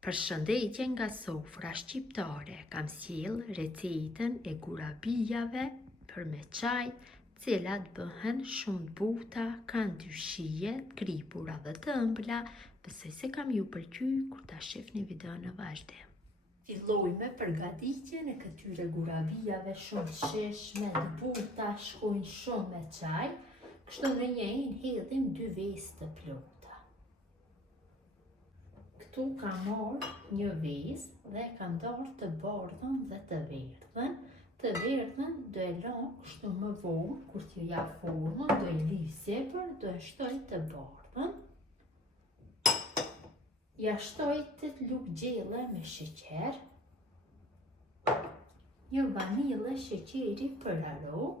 Përshëndetje nga sofra shqiptare, kam sjell recetën e gurabijave për me çaj, cilat bëhen shumë të buta, kanë dyshije, kripura dhe të ëmbla, besoj se kam ju pëlqy kur ta shihni videon në vazhdim. Filloj me përgatitjen e këtyre gurabijave shumë të sheshme, të buta, shkojnë shumë me çaj, kështu në njëjën hedhim 2 vezë të plota. Këtu kam marrë një vezë dhe kam ndarë të bardhën dhe të verdhën. Të verdhën do e la kështu më vonë, kur t'ju jap formën, do e liv sipër, do e shtoj të bardhën. Ja shtoj 8 lugë gjelle me sheqer, një vanillë sheqeri për aromë,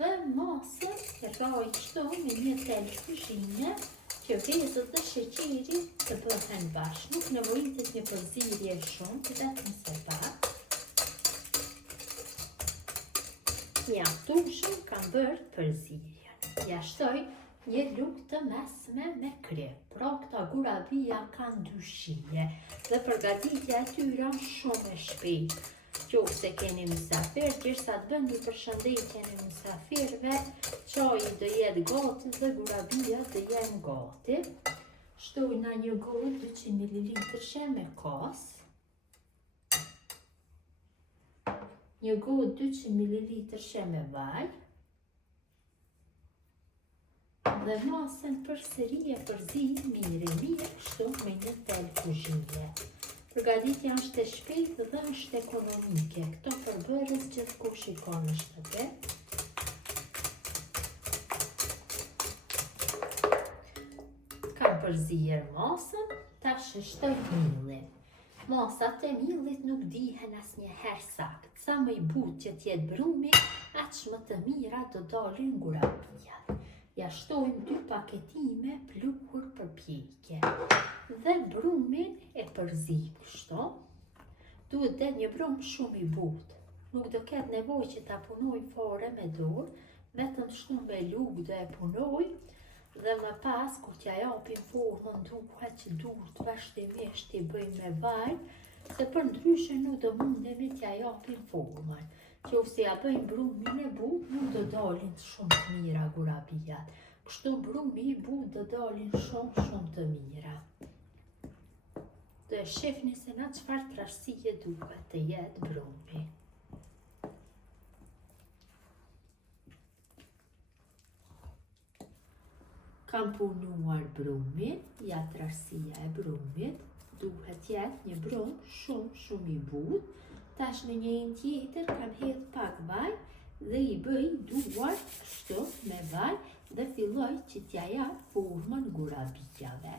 dhe masën e rroj kështu me një tel kuzhine, që vezët dhe sheqeri të bëhen bashkë. Nuk nevojitet një përzierje shumë, vetëm se pak. Mjaftueshëm kam bërë përzierjen. Ja shtoj një lugë të mesme me krip. Pra këta gurabija kanë dyshije dhe përgatitja e tyre është shumë e shpejtë. Qofse keni mysafir, derisa të bëni përshëndetjen e mysafirëve, çaji do jetë gati dhe gurabija do jenë gati. Shtoj në një gotë 200 ml shem me kas, një gotë 200 ml shem me vaj, dhe masën përsëri e përzi mirë kështu me një tel kuzhine. Përgatitja është e shpejtë dhe është ekonomike. Këto përbërës gjithkush i ka në shtëpi. Kam përzier masën, tash e shtoj millin. Masat e millit nuk dihen asnjëherë saktë. Sa më i butë që t'jetë brumi, aq më të mira do dalin gurabijat. Ja shtojmë 2 paketime pluhur për pjekje. Dhe brumin e përzim kështu. Duhet dhe një brum shumë i butë. Nuk do ketë nevojë që ta punoj fare me dorë, vetëm shtu me lugë do e punoj, dhe më pas kur t'ja japim formën duhet që durt vazhdimisht t'i bëjmë me vaj, se për ndryshe nuk do mundemi t'ja japim formën. Qofse ja bëjmë brumin e butë, nuk do dalin shumë të mira gurabijat. Kështu brumi i butë do dalin shumë të mira. Do e shihni se na çfarë trashësie duhet të jetë brumi. Kam punuar brumin, ja trashësia e brumit, duhet jetë një brum shumë i butë. Tash në njëjën tjetër kam hedh pak vaj dhe i bëj duart kështu me vaj dhe filloj që t'ja jap formën gurabijave.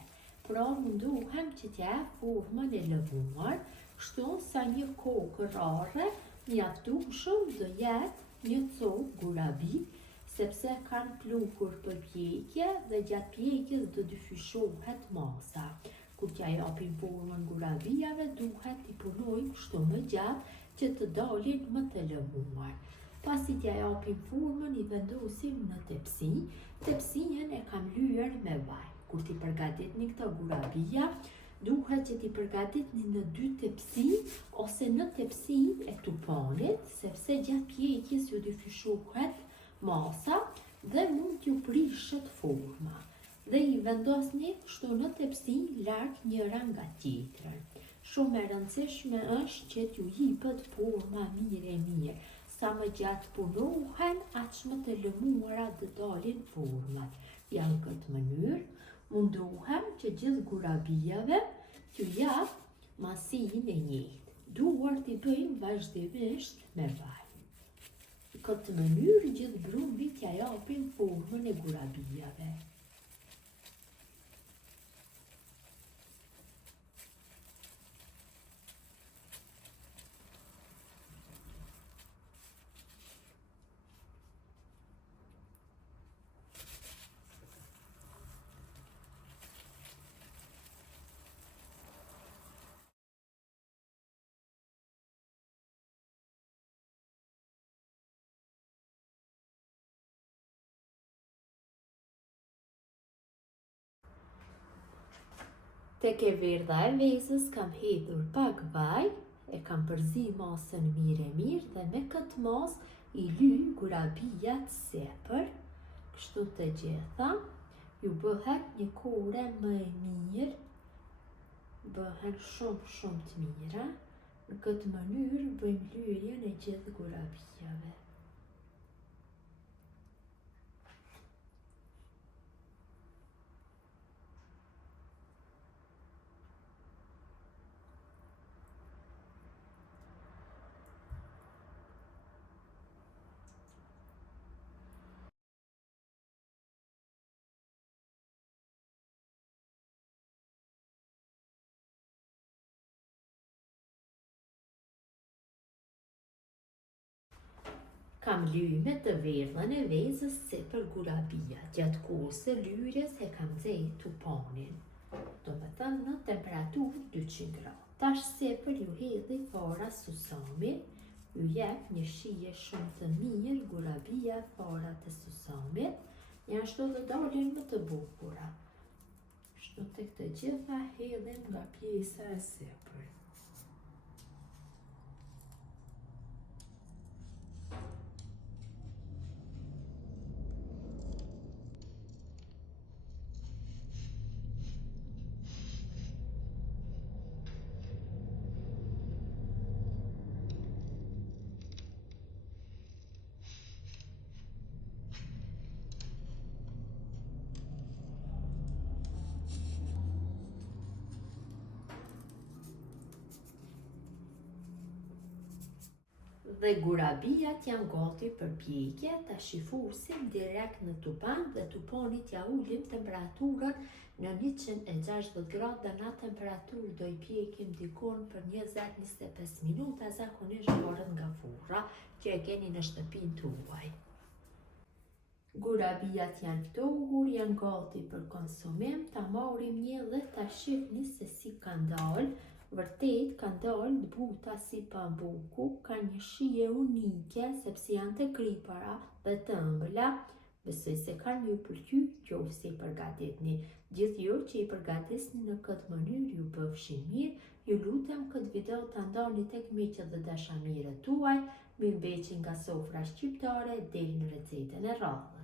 Pra munduhem që t'ja jap formën e lëvuar, kështu sa një kokë rare, mjaftueshëm do jetë një copë gurabi, sepse kanë pluhur për pjekje dhe gjatë pjekjes do dyfishohet masa. Kur t'ja japim formën gurabijave, duhet t'i punojmë kështu më gjatë që të dalin më të lëmuar. Pasi t'ja japim formën, i vendosim në tepsi. Tepsinë e kam lyer me vaj. Kur t'i përgatitni këto gurabija, duhet që t'i përgatitni në 2 tepsi ose në tepsinë e tupanit, sepse gjatë pjekjes ju dyfishohet masa dhe mund t'ju prishet forma. Dhe i vendosni kështu në tepsi larg njëra nga tjetrën. Shumë e rëndësishme është që t'ju jipet forma mirë. Sa më gjatë punohen, aq më të lëmuara do dalin format. Ja në këtë mënyrë mundohem që gjithë gurabijave t'ju jap masinë e njëjtë. Duart i bëjmë vazhdimisht me vaj. Në këtë mënyrë gjithë brumit t'ja japin formën e gurabijave. Tek e verdha e vezës kam hedhur pak vaj, e kam përzi masën mirë dhe me këtë mas i ly gurabijat sepër, kështu të gjitha, ju bëhet një kore më e mirë, bëhen shumë të mira, në këtë mënyrë bëjmë lyrjen e gjithë gurabijave. Kam lyme të verdhën e vezës sepër gurabija. Gjatë kohës së lyrjes e kam nxehtë tuponin, do me thënë në temperaturë 200 gradë. Tash sepër ju hedhi fara susamit, ju jep një shije shumë të mirë gurabija farat e susamit, ashtu dhe dalin më të bukura. Kështu tek të gjitha hedhim nga pjesa e sepër. Dhe gurabijat janë gati për pjekje, ta shifusim direkt në tupan dhe tuponit ja ulim temperaturën në 160 gradë dhe na temperaturë do i pjekim dikon për 20-25 minuta, zakonisht varet nga furra që e keni në shtëpinë tuaj. Gurabijat janë ftohur, janë gati për konsumim, ta marrim një dhe ta shihni se si kanë dalë. Vërtet kanë dalë të buta si pambuku, kanë një shije unike sepse janë të kripara dhe të ëmbëla. Besoj se kanë ju pëlqyer, qofse i përgatitni. Gjithë ju që i përgatisni në këtë mënyrë ju bëfshin mirë. Ju lutem këtë video ta ndani tek miqët dhe dashamirët tuaj. Mirëmbëjtje nga sofra shqiptare deri në recetën e radhës.